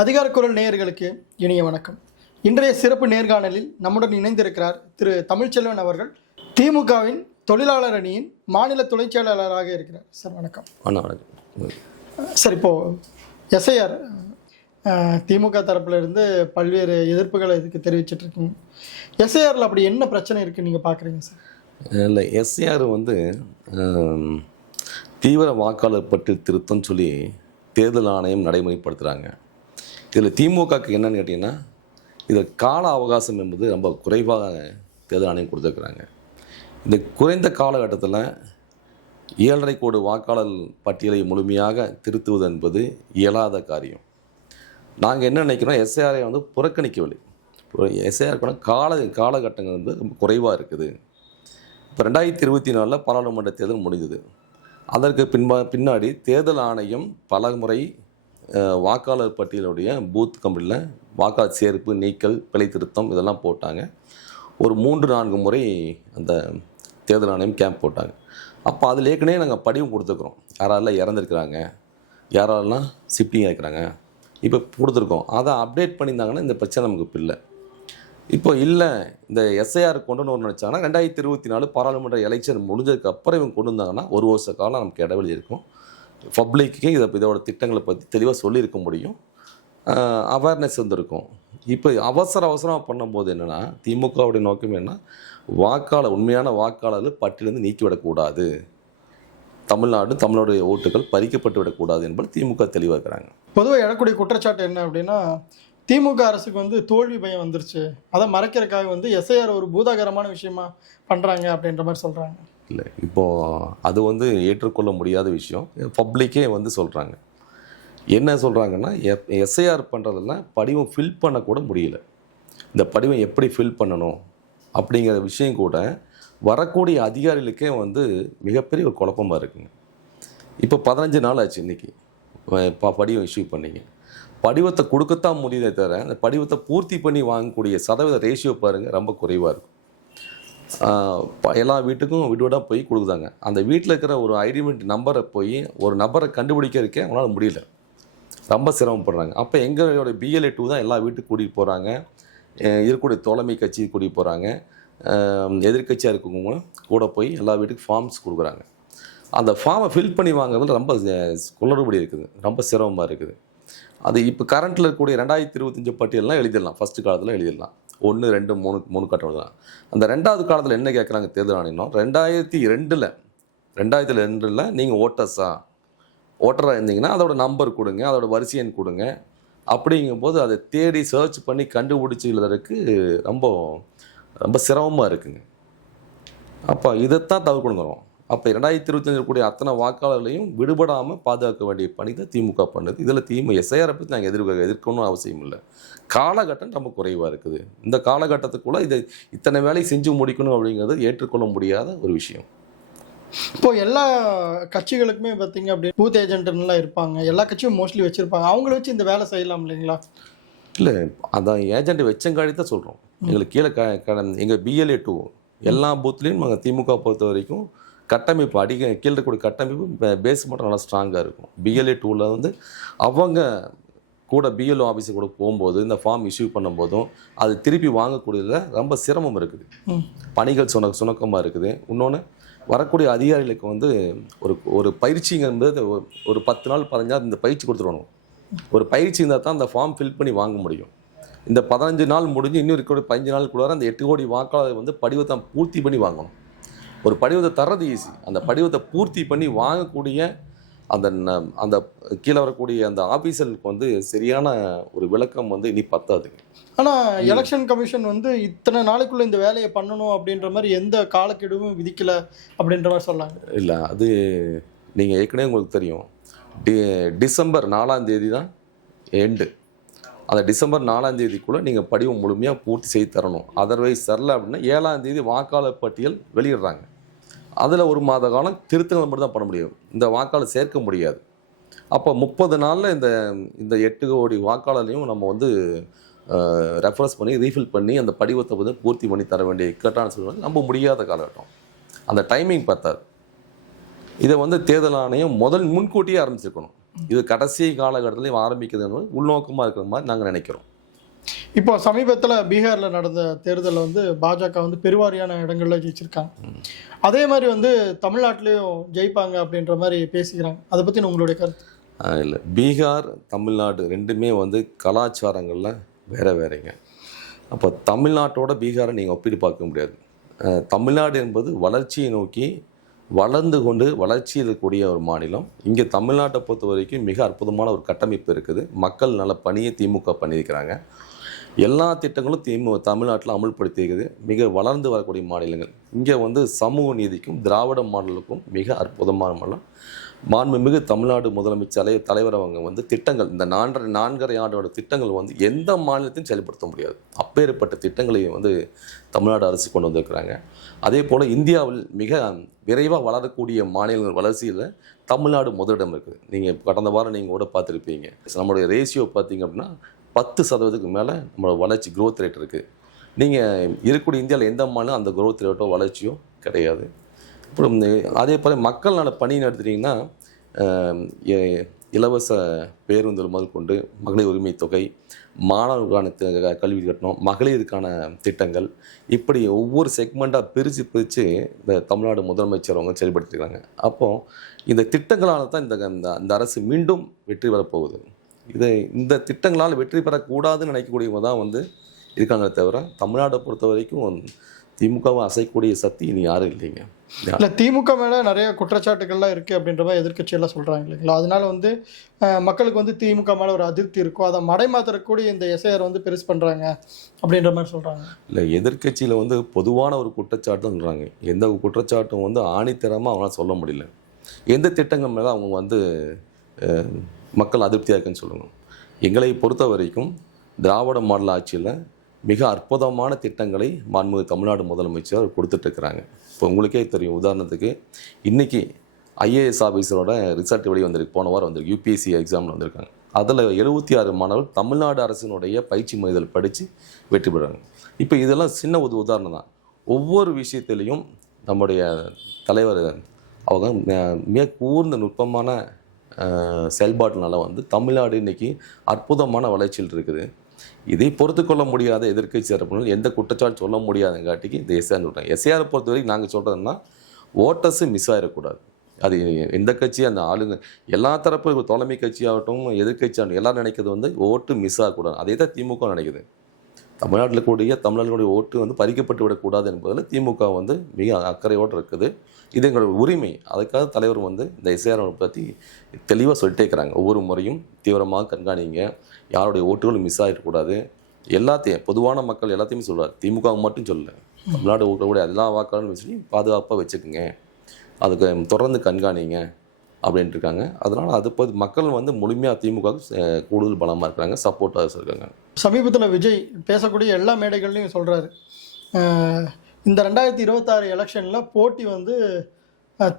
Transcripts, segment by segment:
அதிகார குரல் நேயர்களுக்கு இனிய வணக்கம். இன்றைய சிறப்பு நேர்காணலில் நம்முடன் இணைந்திருக்கிறார் திரு தமிழ்ச்செல்வன் அவர்கள். திமுகவின் தொழிலாளர் அணியின் மாநில துணைச் செயலாளராக இருக்கிறார். சார் வணக்கம். சார், இப்போது எஸ்ஐஆர் திமுக தரப்புல இருந்து பல்வேறு எதிர்ப்புகளை இதுக்கு தெரிவிச்சிட்ருக்கீங்க. எஸ்ஐஆரில் அப்படி என்ன பிரச்சனை இருக்குன்னு நீங்கள் பார்க்குறீங்க சார்? இல்லை, எஸ்ஐஆர் தீவிர வாக்காளர் பட்டியல் திருத்தம் சொல்லி தேர்தல் ஆணையம் நடைமுறைப்படுத்துகிறாங்க. இதில் திமுகக்கு என்னன்னு கேட்டிங்கன்னா, இதில் கால அவகாசம் என்பது ரொம்ப குறைவாக தேர்தல் ஆணையம் கொடுத்துருக்குறாங்க. இந்த குறைந்த காலகட்டத்தில் 7.5 கோடி வாக்காளர் பட்டியலை முழுமையாக திருத்துவது என்பது இயலாத காரியம். நாங்கள் என்ன நினைக்கிறோம், எஸ்ஐஆரை புறக்கணிக்கவில்லை. எஸ்ஐஆருக்கான காலகட்டங்கள் ரொம்ப குறைவாக இருக்குது. இப்போ 2024 பாராளுமன்ற தேர்தல் முடிஞ்சது. அதற்கு பின்னாடி தேர்தல் ஆணையம் பல முறை வாக்காளர் பட்டியலுடைய பூத் கம்பெனியில் வாக்காளர் சேர்ப்பு, நீக்கல், பிழை திருத்தம் இதெல்லாம் போட்டாங்க. ஒரு 3-4 முறை அந்த தேர்தல் ஆணையம் கேம்ப் போட்டாங்க. அப்போ அதில் ஏற்கனவே நாங்கள் படிவம் கொடுத்துருக்குறோம். யாரெல்லாம் இறந்துருக்குறாங்க, யாரெல்லாம் ஷிஃப்டிங் ஆகிக்கிறாங்க, இப்போ கொடுத்துருக்கோம். அதை அப்டேட் பண்ணியிருந்தாங்கன்னா இந்த பிரச்சனை நமக்கு இப்போ இல்லை. இப்போ இல்லை, இந்த எஸ்ஐஆர் கொண்டு வரணும்னு நினச்சாங்கன்னா 2024 பாராளுமன்ற எலெக்ஷன் முடிஞ்சதுக்கு அப்புறம் இவங்க கொண்டு வந்தாங்கன்னா 1 வருஷ காலம் நமக்கு இடைவெளி இருக்கும். பப்ளிக்கு இதோட திட்டங்களை பற்றி தெளிவாக சொல்லியிருக்க முடியும், அவேர்னஸ் இருந்திருக்கும். இப்போ அவசரமாக பண்ணும்போது என்னென்னா, திமுகவுடைய நோக்கம் என்ன, உண்மையான வாக்காளர்கள் பட்டியலிருந்து நீக்கிவிடக்கூடாது, தமிழோடைய ஓட்டுகள் பறிக்கப்பட்டு விடக்கூடாது என்பது திமுக தெளிவாக இருக்கிறாங்க. பொதுவாக எழக்கூடிய குற்றச்சாட்டு என்ன அப்படின்னா, திமுக அரசுக்கு தோல்வி பயம் வந்துருச்சு, அதை மறைக்கிறதுக்காக எஸ்ஐஆர் ஒரு பூதாகரமான விஷயமா பண்ணுறாங்க அப்படின்ற மாதிரி சொல்கிறாங்க. இல்லை, இப்போது அது ஏற்றுக்கொள்ள முடியாத விஷயம். பப்ளிக்கே சொல்கிறாங்க. என்ன சொல்கிறாங்கன்னா, எஸ்ஐஆர் பண்ணுறதெல்லாம் படிவம் ஃபில் பண்ணக்கூட முடியல. இந்த படிவம் எப்படி ஃபில் பண்ணணும் அப்படிங்கிற விஷயம் கூட வரக்கூடிய அதிகாரிகளுக்கே மிகப்பெரிய ஒரு குழப்பமாக இருக்குங்க. இப்போ 15 நாள் ஆச்சு இன்றைக்கி படிவம் இஷ்யூ பண்ணிங்க. படிவத்தை கொடுக்கத்தான் முடியுதே தவிர அந்த படிவத்தை பூர்த்தி பண்ணி வாங்கக்கூடிய சதவீத ரேஷியோ பாருங்கள், ரொம்ப குறைவாக இருக்கும். எல்லா வீட்டுக்கும் வீடோட போய் கொடுக்குறாங்க. அந்த வீட்டில் இருக்கிற ஒரு ஐடென்டிட்டி நம்பரை போய் ஒரு நபரை கண்டுபிடிக்கிறதுக்கே அவங்களால முடியல, ரொம்ப சிரமப்படுறாங்க. அப்போ எங்களோட BLA 2 தான் எல்லா வீட்டுக்கு கூட்டிகிட்டு போகிறாங்க. இருக்கக்கூடிய தோழமை கட்சி கூட்டிகிட்டு போகிறாங்க. எதிர்கட்சியாக இருக்கவங்க கூட போய் எல்லா வீட்டுக்கும் ஃபார்ம்ஸ் கொடுக்குறாங்க. அந்த ஃபார்மை ஃபில் பண்ணி வாங்குறதுல ரொம்ப குளறுபடி இருக்குது, ரொம்ப சிரமமாக இருக்குது. அது இப்போ கரண்ட்டில் இருக்கக்கூடிய 2025 பட்டியலாம் எழுதிடலாம், ஃபஸ்ட்டு காலத்தில் எழுதிடலாம். 1, 2, 3 கட்டம் எழுதலாம். அந்த 2வது காலத்தில் என்ன கேட்குறாங்க தேர்தல் ஆணையம், 2002 நீங்கள் ஓட்டராக இருந்தீங்கன்னா அதோட நம்பர் கொடுங்க, அதோட வரிசை எண் கொடுங்க. அப்படிங்கும்போது அதை தேடி சர்ச் பண்ணி கண்டுபிடிச்சி எழுதுறதுக்கு ரொம்ப ரொம்ப சிரமமாக இருக்குங்க. அப்போ இதைத்தான் தவிர்க்கணுங்கிறோம். அப்போ 2025 கூடிய அத்தனை வாக்காளர்களையும் விடுபடாமல் பாதுகாக்க வேண்டிய பணி தான் திமுக பண்ணுது. இதில் எஸ்ஐஆரை பற்றி நாங்கள் எதிர்க்கணும்னு அவசியம் இல்லை. காலகட்டம் ரொம்ப குறைவாக இருக்குது. இந்த காலகட்டத்துக்குள்ளே இத்தனை வேலை செஞ்சு முடிக்கணும் அப்படிங்கிறது ஏற்றுக்கொள்ள முடியாத ஒரு விஷயம். இப்போது எல்லா கட்சிகளுக்குமே பார்த்தீங்க அப்படி பூத் ஏஜென்ட்லாம் இருப்பாங்க, எல்லா கட்சியும் மோஸ்ட்லி வச்சுருப்பாங்க. அவங்கள வச்சு இந்த வேலை செய்யலாம் இல்லைங்களா? இல்லை, அதான் ஏஜென்ட் வச்சங்காடி தான் சொல்கிறோம். எங்களுக்கு கீழே எங்கள் BLA 2 எல்லா பூத்துலேயும் நாங்கள் திமுக பொறுத்த வரைக்கும் கட்டமைப்பு கீழே இருக்கக்கூடிய கட்டமைப்பு பேஸ் மட்டும் நல்லா ஸ்ட்ராங்காக இருக்கும். BLA 2 அவங்க கூட BLO ஆஃபீஸு கூட போகும்போது இந்த ஃபார்ம் இஷ்யூ பண்ணும்போதும் அது திருப்பி வாங்கக்கூடியதில் ரொம்ப சிரமம் இருக்குது, பணிகள் சுணக்கமாக இருக்குது. இன்னொன்று, வரக்கூடிய அதிகாரிகளுக்கு ஒரு பயிற்சிங்கிறது ஒரு 10 நாள் 15 நாள் இந்த பயிற்சி கொடுத்துருவாங்க. ஒரு பயிற்சி இருந்தால் தான் அந்த ஃபார்ம் ஃபில் பண்ணி வாங்க முடியும். இந்த 15 நாள் முடிஞ்சு இன்னும் இருக்கக்கூடிய 15 நாளுக்குள்ளார அந்த 8 கோடி வாக்காளர் படிவத்தை பூர்த்தி பண்ணி வாங்கணும். ஒரு படிவத்தை தர்றது ஈஸி, அந்த படிவத்தை பூர்த்தி பண்ணி வாங்கக்கூடிய அந்த கீழே வரக்கூடிய அந்த ஆஃபீஸருக்கு சரியான ஒரு விளக்கம் இனி பத்தாதுங்க. ஆனால் எலெக்ஷன் கமிஷன் இத்தனை நாளைக்குள்ளே இந்த வேலையை பண்ணணும் அப்படின்ற மாதிரி எந்த காலக்கெடுவும் விதிக்கலை அப்படின்ற மாதிரி சொன்னாங்க. இல்லை, அது நீங்கள் ஏற்கனவே உங்களுக்கு தெரியும், டிசம்பர் 4ஆம் தேதி தான் எண்டு. அந்த டிசம்பர் 4ஆம் தேதிக்குள்ளே நீங்கள் படிவம் முழுமையாக பூர்த்தி செய்து தரணும். அதர்வைஸ் தரல அப்படின்னா 7ஆம் தேதி வாக்காளர் பட்டியல் வெளியிடுறாங்க. அதில் 1 மாத காலம் திருத்தங்கள் மட்டும் தான் பண்ண முடியும், இந்த வாக்காளர் சேர்க்க முடியாது. அப்போ 30 நாளில் இந்த 8 கோடி வாக்காளரையும் நம்ம ரெஃபரன்ஸ் பண்ணி ரீஃபில் பண்ணி அந்த படிவத்தை பூர்த்தி பண்ணி தர வேண்டிய இக்கட்டான சூழ்நிலை நம்ப முடியாத காலகட்டம். அந்த டைமிங் பத்தாது. இதை தேர்தல் ஆணையம் முன்கூட்டியே ஆரம்பிச்சிருக்கணும். இது கடைசி காலகட்டத்தில் ஆரம்பிக்கிறது உள்நோக்கமாக இருக்கிற மாதிரி நாங்கள் நினைக்கிறோம். இப்போ சமீபத்தில் பீகாரில் நடந்த தேர்தலில் வந்து பாஜக வந்து பெருவாரியான இடங்களில் ஜெயிச்சிருக்காங்க. அதே மாதிரி வந்து தமிழ்நாட்டிலையும் ஜெயிப்பாங்க அப்படின்ற மாதிரி பேசிக்கிறாங்க. அதை பற்றி உங்களுடைய கருத்து? இல்லை, பீகார் தமிழ்நாடு ரெண்டுமே வந்து கலாச்சாரங்களில் வேற வேறங்க. அப்போ தமிழ்நாட்டோட பீகாரை நீங்கள் ஒப்பிட்டு பார்க்க முடியாது. தமிழ்நாடு என்பது வளர்ச்சியை நோக்கி வளர்ந்து கொண்டு வளர்ச்சியில் இருக்கக்கூடிய ஒரு மாநிலம். இங்கே தமிழ்நாட்டை பொறுத்த வரைக்கும் மிக அற்புதமான ஒரு கட்டமைப்பு இருக்குது. மக்கள் நல்ல பணியை திமுக பண்ணியிருக்கிறாங்க. எல்லா திட்டங்களும் தமிழ்நாட்டில் அமுல்படுத்தியிருக்குது. மிக வளர்ந்து வரக்கூடிய மாநிலங்கள். இங்கே வந்து சமூக நீதிக்கும் திராவிட மாடலுக்கும் மிக அற்புதமான மாநிலம். மாண்புமிகு தமிழ்நாடு முதலமைச்சர் தலைவர் அவங்க வந்து திட்டங்கள், இந்த நான்கரை ஆண்டோட திட்டங்கள் வந்து எந்த மாநிலத்தையும் செயல்படுத்த முடியாது. அப்பேற்பட்ட திட்டங்களை வந்து தமிழ்நாடு அரசு கொண்டு வந்திருக்கிறாங்க. அதே போல் இந்தியாவில் மிக விரைவாக வளரக்கூடிய மாநிலங்கள் வளர்ச்சியில் தமிழ்நாடு முதலிடம் இருக்குது. நீங்கள் கடந்த வாரம் நீங்கள் கூட பார்த்துருப்பீங்க. நம்மளுடைய ரேஷியோ பார்த்தீங்க அப்படின்னா 10% மேலே நம்மளோட வளர்ச்சி க்ரோத் ரேட் இருக்குது. நீங்கள் இருக்கக்கூடிய இந்தியாவில் எந்த மாநிலம் அந்த க்ரோத் ரேட்டோ வளர்ச்சியோ கிடையாது. அப்புறம் அதே போல் மக்கள் நல பணின்னு எடுத்துட்டிங்கன்னா இலவச பேருந்துகள் முதல் கொண்டு மகளிர் உரிமை தொகை, மாணவர்களுக்கான கல்வி கட்டணம், மகளிருக்கான திட்டங்கள், இப்படி ஒவ்வொரு செக்மெண்ட்டாக பிரித்து இந்த தமிழ்நாடு முதலமைச்சர் அவங்க செயல்படுத்திருக்காங்க. அப்போது இந்த திட்டங்களால் தான் இந்த அரசு மீண்டும் வெற்றி பெறப்போகுது. இந்த திட்டங்களால் வெற்றி பெறக்கூடாதுன்னு நினைக்கக்கூடியவங்க தான் வந்து இருக்காங்க. தவிர தமிழ்நாட்டை பொறுத்த வரைக்கும் திமுகவை அசைக்கூடிய சக்தி இனி யாரும் இல்லைங்க. இல்லை, திமுக மேலே நிறைய குற்றச்சாட்டுகள்லாம் இருக்குது அப்படின்ற மாதிரி எதிர்க்கட்சியெல்லாம் சொல்கிறாங்க இல்லைங்களா? அதனால வந்து மக்களுக்கு வந்து திமுக மேலே ஒரு அதிருப்தி இருக்கும். அதை மடைமாற்றக்கூடிய இந்த எஸ்ஐஆர் வந்து பெருசு பண்ணுறாங்க அப்படின்ற மாதிரி சொல்கிறாங்க. இல்லை, எதிர்க்கட்சியில் வந்து பொதுவான ஒரு குற்றச்சாட்டு சொல்கிறாங்க. எந்த குற்றச்சாட்டும் வந்து ஆணித்தரமாக அவங்களால சொல்ல முடியல. எந்த திட்டங்கள் மேலே அவங்க வந்து மக்கள் அதிருப்தியாக இருக்குன்னு சொல்லணும். எங்களை பொறுத்த வரைக்கும் திராவிட மாடல் ஆட்சியில் மிக அற்புதமான திட்டங்களை மாண்புமிகு தமிழ்நாடு முதலமைச்சர் கொடுத்துட்ருக்குறாங்க. இப்போ உங்களுக்கே தெரியும், உதாரணத்துக்கு இன்றைக்கி ஐஏஎஸ் ஆஃபீஸரோட ரிசல்ட் வெளியே வந்திருக்கு. போன வாரம் வந்திருக்கு. யூபிஎஸ்சி எக்ஸாமில் வந்திருக்காங்க. அதில் 76 மாணவர்கள் தமிழ்நாடு அரசினுடைய பயிற்சி மையத்தில் படித்து வெற்றி பெறுறாங்க. இப்போ இதெல்லாம் சின்ன ஒரு உதாரணம் தான். ஒவ்வொரு விஷயத்திலையும் நம்முடைய தலைவர் அவங்க மிக கூர்ந்த நுட்பமான செயல்பாட்டினால வந்து தமிழ்நாடு இன்றைக்கி அற்புதமான வளர்ச்சியில் இருக்குது. இதை பொறுத்து கொள்ள முடியாத எதிர்க்கட்சி தரப்பினால் எந்த குற்றச்சாட்டு சொல்ல முடியாதங்காட்டிக்கு இந்த எஸ்ஆர் சொல்கிறாங்க. எஸ்ஆரை பொறுத்த வரைக்கும் நாங்கள் சொல்கிறதுன்னா ஓட்டர்ஸு மிஸ் ஆகிடக்கூடாது. அது எந்த கட்சி, அந்த ஆளுங்க எல்லா தரப்பு தலைமை கட்சியாகட்டும் எதிர்கட்சியாகட்டும் எல்லோரும் நினைக்கிறது வந்து ஓட்டு மிஸ் ஆகக்கூடாது. அதே தான் திமுக நினைக்குது. தமிழ்நாட்டில் கூடிய தமிழர்களுடைய ஓட்டு வந்து பறிக்கப்பட்டு விடக்கூடாது என்பதில் திமுக வந்து மிக அக்கறையோடு இருக்குது. இது எங்களோட உரிமை. அதுக்காக தலைவர் வந்து இந்த எஸ்ஐஆர் பற்றி தெளிவாக சொல்லிட்டே இருக்கிறாங்க. ஒவ்வொரு முறையும் தீவிரமாக கண்காணிங்க, யாருடைய ஓட்டுகளும் மிஸ் ஆகிடக்கூடாது, எல்லாத்தையும் பொதுவான மக்கள் எல்லாத்தையுமே சொல்கிறார். திமுக மட்டும் சொல்லலை, தமிழ்நாடு ஓட்டக்கூடிய எல்லா வாக்காளர்களும் சொல்லி பாதுகாப்பாக வச்சுக்கோங்க, அதுக்கு தொடர்ந்து கண்காணிங்க அப்படின்ட்டு இருக்காங்க. அதனால் அது மக்கள் வந்து முழுமையாக திமுக கூடுதல் பலமாக இருக்கிறாங்க, சப்போர்ட்டாக இருக்காங்க. சமீபத்தில் விஜய் பேசக்கூடிய எல்லா மேடைகள்லையும் சொல்கிறாரு, இந்த 2026 எலெக்ஷனில் போட்டி வந்து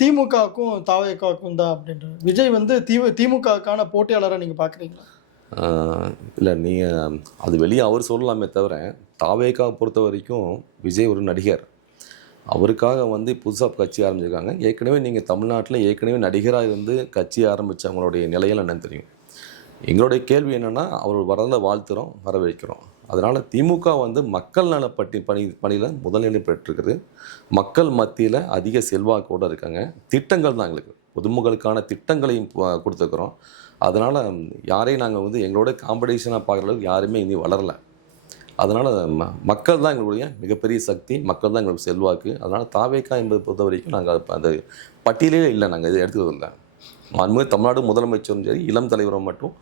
திமுகவுக்கும் தாவேக்காவுக்கும் தான் அப்படின்றார். விஜய் வந்து திமுகவுக்கான போட்டியாளராக நீங்கள் பார்க்குறீங்களா? இல்லை, நீங்கள் அது வெளியே அவர் சொல்லலாமே தவிர, தாவேக்காவை பொறுத்த வரைக்கும் விஜய் ஒரு நடிகர். அவருக்காக வந்து புதுசாக கட்சி ஆரம்பிச்சிருக்காங்க. ஏற்கனவே நீங்கள் தமிழ்நாட்டில் ஏற்கனவே நடிகராக இருந்து கட்சி ஆரம்பித்தவங்களுடைய நிலையில் என்னன்னு தெரியும். எங்களுடைய கேள்வி என்னென்னா, அவர் வரதில் வாழ்த்துறோம், வரவேற்கிறோம். அதனால் திமுக வந்து மக்கள் நல பணியில் முதல்நிலை பெற்றிருக்குது. மக்கள் மத்தியில் அதிக செல்வாக்கோடு இருக்காங்க. திட்டங்கள் தான் எங்களுக்கு பொதுமக்களுக்கான திட்டங்களையும் கொடுத்துருக்குறோம். அதனால் யாரையும் நாங்கள் வந்து எங்களோட காம்படிஷனாக பார்க்குற அளவுக்கு யாருமே இனி வளரலை. அதனால் மக்கள் தான் எங்களுடைய மிகப்பெரிய சக்தி, மக்கள் தான் எங்களுக்கு செல்வாக்கு. அதனால் தாவேக்கா என்பதை பொறுத்த வரைக்கும் நாங்கள் அந்த பட்டியலே இல்லை, நாங்கள் இதை எடுத்துக்கிறது இல்லை. மாண்புமிகு தமிழ்நாடு முதலமைச்சரும் சரி, இளம் தலைவரும் மட்டும்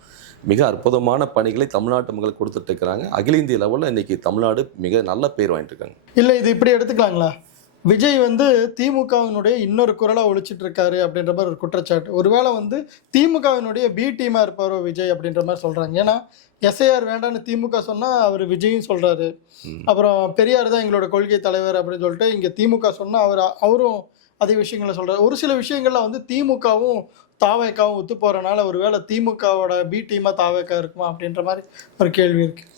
மிக அற்புதமான பணிகளை தமிழ்நாட்டு மக்கள் கொடுத்துட்டு இருக்கிறாங்க. அகில இந்திய லெவலில் இன்றைக்கி தமிழ்நாடு மிக நல்ல பேர் வாங்கிட்டு இருக்காங்க. இல்லை, இது இப்படி எடுத்துக்கலாங்களா? விஜய் வந்து திமுகவினுடைய இன்னொரு குரலாக ஒழிச்சிட்டு இருக்காரு அப்படின்ற மாதிரி ஒரு குற்றச்சாட்டு. ஒருவேளை வந்து திமுகவினுடைய பி டீமாக இருப்பாரோ விஜய் அப்படின்ற மாதிரி சொல்கிறாங்க. ஏன்னா எஸ்ஐஆர் வேண்டான்னு திமுக சொன்னால் அவர் விஜயும் சொல்கிறாரு. அப்புறம் பெரியார் தான் எங்களோட கொள்கை தலைவர் அப்படின்னு சொல்லிட்டு இங்கே திமுக சொன்னால் அவரும் அதே விஷயங்களை சொல்கிறார். ஒரு சில விஷயங்கள்ல வந்து திமுகவும் தாவேக்காவும் ஒத்து போகிறனால ஒருவேளை திமுகவோட பி டீமாக தாவேக்கா இருக்குமா அப்படின்ற மாதிரி ஒரு கேள்வி இருக்குது.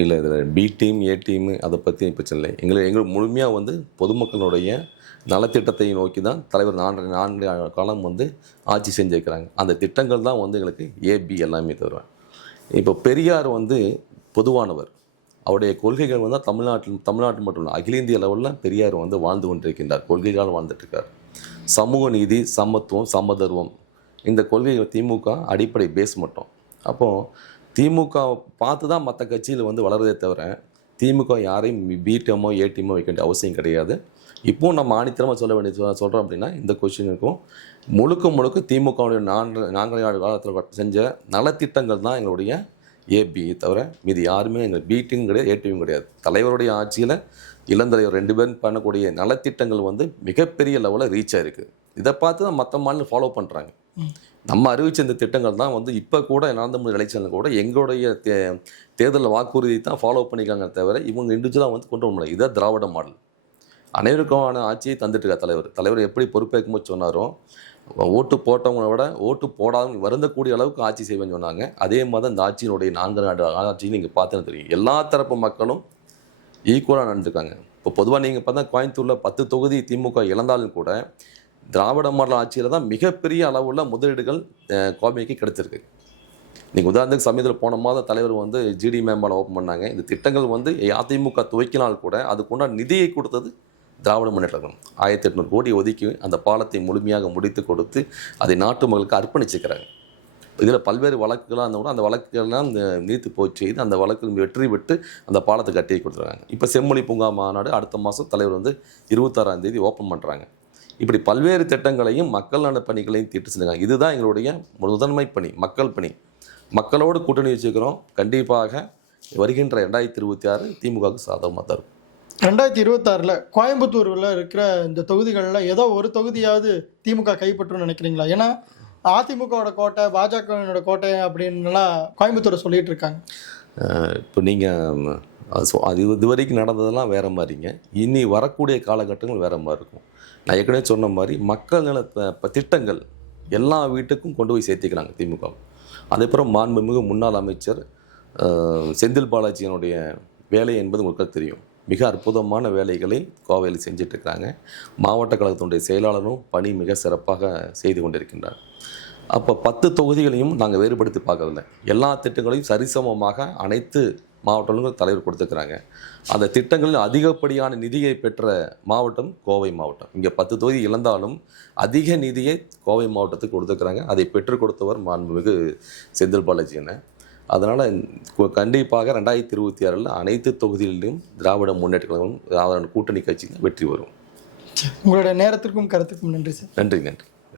இல்லை இதில் பி டீம் ஏ டீமு அதை பற்றி பிரச்சனை இல்லை. எங்களுக்கு முழுமையாக வந்து பொதுமக்களுடைய நலத்திட்டத்தை நோக்கி தான் தலைவர் 4 காலம் வந்து ஆட்சி செஞ்சுருக்கிறாங்க. அந்த திட்டங்கள் தான் வந்து எங்களுக்கு ஏபி எல்லாமே தருவாங்க. இப்போ பெரியார் வந்து பொதுவானவர். அவருடைய கொள்கைகள் வந்து தமிழ்நாட்டு மட்டும் இல்லை, அகில இந்திய லெவலில் பெரியார் வந்து வாழ்ந்து கொண்டிருக்கின்றார், கொள்கைகளால் வாழ்ந்துட்டுருக்கார். சமூக நீதி, சமத்துவம், சமதர்மம் இந்த கொள்கைகள் திமுக அடிப்படை பேஸ் மட்டும். அப்போது திமுக பார்த்து தான் மற்ற கட்சியில் வந்து வளருதே தவிர திமுக யாரையும் பி டீமோ ஏ டீமோ வைக்க வேண்டிய அவசியம் கிடையாது. இப்போது நம்ம ஆணித்தரமாக சொல்கிறோம் அப்படின்னா இந்த கொஸ்டினுக்கும் முழுக்க திமுகவுடைய 4 ஆண்டு காலத்தில் செஞ்ச நலத்திட்டங்கள் தான் எங்களுடைய ஏபி தவிர மீது யாருமே எங்களுக்கு பி டீம் கிடையாது, ஏ டீம் கிடையாது. தலைவருடைய ஆட்சியில் இளந்தலைவர் 2 பேரும் பண்ணக்கூடிய நலத்திட்டங்கள் வந்து மிகப்பெரிய லெவலில் ரீச் ஆகிருக்கு. இதை பார்த்து தான் மற்ற மாநிலம் ஃபாலோ பண்ணுறாங்க. நம்ம அறிவித்த இந்த திட்டங்கள் தான் வந்து இப்போ கூட நடந்த முடிய எலெக்ஷனில் கூட எங்களுடைய தேர்தல் வாக்குறுதி தான் ஃபாலோ பண்ணிக்காங்க தவிர இவங்க இண்டிவிஜுவலாக வந்து கொண்டு வர முடியல. இதான் திராவிட மாடல். அனைவருக்கான ஆட்சியை தந்துட்டு இருக்க தலைவர் எப்படி பொறுப்பேற்கும்போது சொன்னாரோ, ஓட்டு போட்டவங்களை விட ஓட்டு போடாதவங்க வருந்தக்கூடிய அளவுக்கு ஆட்சி செய்வேன்னு சொன்னாங்க. அதே மாதிரி தான் இந்த ஆட்சியினுடைய 4 ஆண்டு ஆட்சியை நீங்கள் பார்த்தீங்கன்னு தெரியும். எல்லா தரப்பு மக்களும் ஈக்குவலாக நடந்துருக்காங்க. இப்போ பொதுவாக நீங்கள் பார்த்தா கோயம்புத்தூரில் 10 தொகுதி திமுக இழந்தாலும் கூட திராவிட மாடல் ஆட்சியில் தான் மிகப்பெரிய அளவுள்ள முதலீடுகள் கோவைக்கு கிடைச்சிருக்கு. நீங்கள் உதாரணத்துக்கு சமயத்தில் போன மாதம் தலைவர் வந்து ஜிடி மேம்பாலம் ஓப்பன் பண்ணாங்க. இந்த திட்டங்கள் வந்து அதிமுக துவக்கினால் கூட அதுக்குண்டான நிதியை கொடுத்தது திராவிட முன்னேற்ற கழகம். 1800 கோடி ஒதுக்கி அந்த பாலத்தை முழுமையாக முடித்து கொடுத்து அதை நாட்டு மக்களுக்கு அர்ப்பணிச்சுக்கிறாங்க. இதில் பல்வேறு வழக்குகளாக இருந்தால் கூட அந்த வழக்குகள்லாம் நீத்து போச்சு செய்து அந்த வழக்கு வெற்றி விட்டு அந்த பாலத்தை கட்டி கொடுத்துருக்காங்க. இப்போ செம்மொழி பூங்கா மாநாடு அடுத்த மாதம் தலைவர் வந்து 26ஆம் தேதி ஓப்பன் பண்ணுறாங்க. இப்படி பல்வேறு திட்டங்களையும் மக்கள் நல பணிகளையும் தீட்டு செஞ்சுருக்காங்க. இதுதான் எங்களுடைய முதன்மை பணி, மக்கள் பணி. மக்களோடு கூட்டணி வச்சுக்கிறோம். கண்டிப்பாக வருகின்ற 2026 திமுகவுக்கு சாதகமாக தான் இருக்கும். 2026 கோயம்புத்தூரில் இருக்கிற இந்த தொகுதிகளில் ஏதோ ஒரு தொகுதியாவது திமுக கைப்பற்றும்னு நினைக்கிறீங்களா? ஏன்னா அதிமுகவோட கோட்டை, பாஜகவினோட கோட்டை அப்படின்லாம் கோயம்புத்தூரை சொல்லிட்டு இருக்காங்க. இப்போ நீங்கள் அது இதுவரைக்கும் நடந்ததெல்லாம் வேறு மாதிரிங்க. இனி வரக்கூடிய காலகட்டங்கள் வேறு மாதிரி இருக்கும். நான் ஏற்கனவே சொன்ன மாதிரி மக்கள் நல திட்டங்கள் எல்லா வீட்டுக்கும் கொண்டு போய் சேர்த்திக்கிறாங்க திமுக. அதேபுறம் மாண்புமிகு முன்னாள் அமைச்சர் செந்தில் பாலாஜியினுடைய வேலை என்பது உங்களுக்கு தெரியும். மிக அற்புதமான வேலைகளை கோவையில் செஞ்சிட்ருக்கிறாங்க. மாவட்ட கழகத்தினுடைய செயலாளரும் பணி மிக சிறப்பாக செய்து கொண்டிருக்கின்றார். அப்போ 10 தொகுதிகளையும் நாங்கள் வேறுபடுத்தி பார்க்கறதில்ல. எல்லா திட்டங்களையும் சரிசமமாக அனைத்து மாவட்டங்களும் தலைவர் கொடுத்துருக்குறாங்க. அந்த திட்டங்களில் அதிகப்படியான நிதியை பெற்ற மாவட்டம் கோவை மாவட்டம். இங்கே 10 தொகுதி இழந்தாலும் அதிக நிதியை கோவை மாவட்டத்துக்கு கொடுத்துருக்குறாங்க. அதை பெற்றுக் கொடுத்தவர் மாண்புமிகு செந்தில் பாலாஜின்னு. அதனால் கண்டிப்பாக 2026 அனைத்து தொகுதிகளிலும் திராவிட முன்னேற்ற கழகம் கூட்டணி கட்சி வெற்றி வரும். உங்களுடைய நேரத்திற்கும் கருத்துக்கும் நன்றி சார். நன்றி.